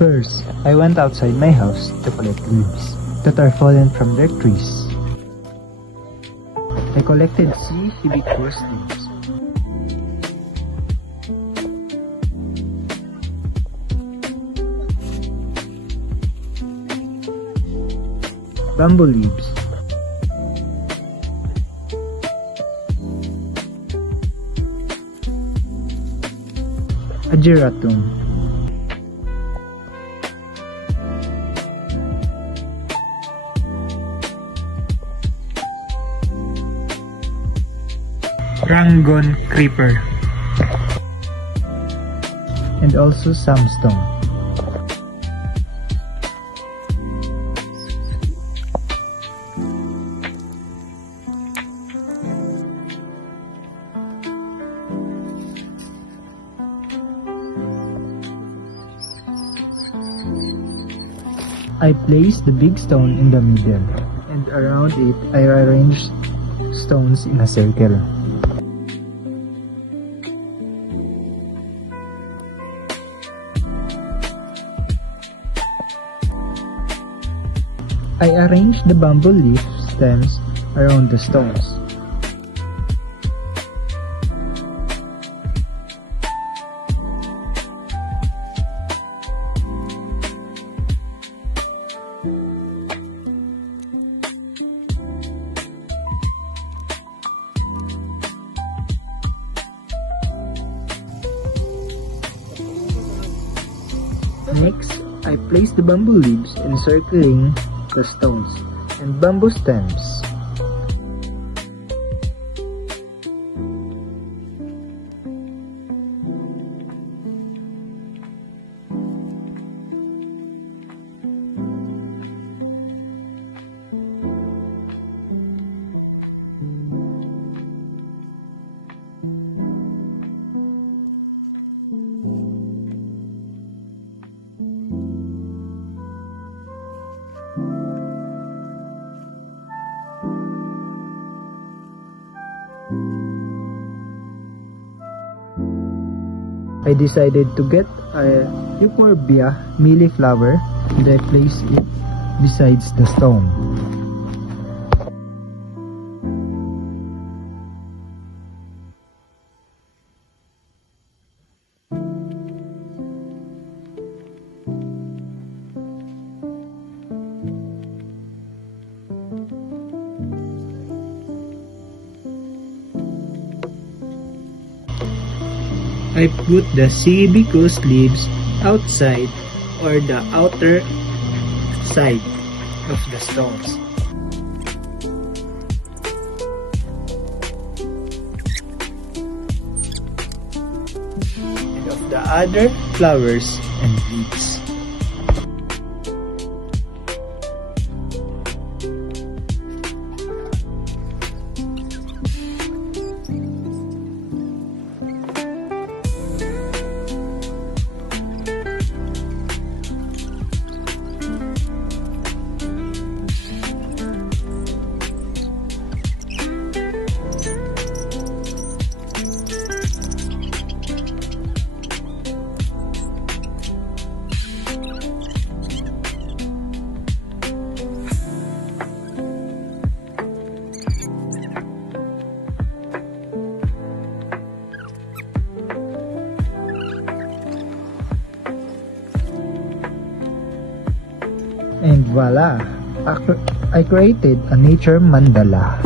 First, I went outside my house to collect leaves that are fallen from their trees. I collected sea hibiscus leaves. Bamboo leaves. Ageratum. Rangon creeper. And also samstone. I placed the big stone in the middle, and around it I arranged stones in a circle. I arranged the bamboo leaf stems around the stones. Next, I placed the bamboo leaves encircling the stones and bamboo stems. I decided to get a Euphorbia mealy flower and I placed it besides the stone. I put the sea hibiscus leaves outside or the outer side of the stones. And of the other flowers and leaves. And voila! I created a nature mandala.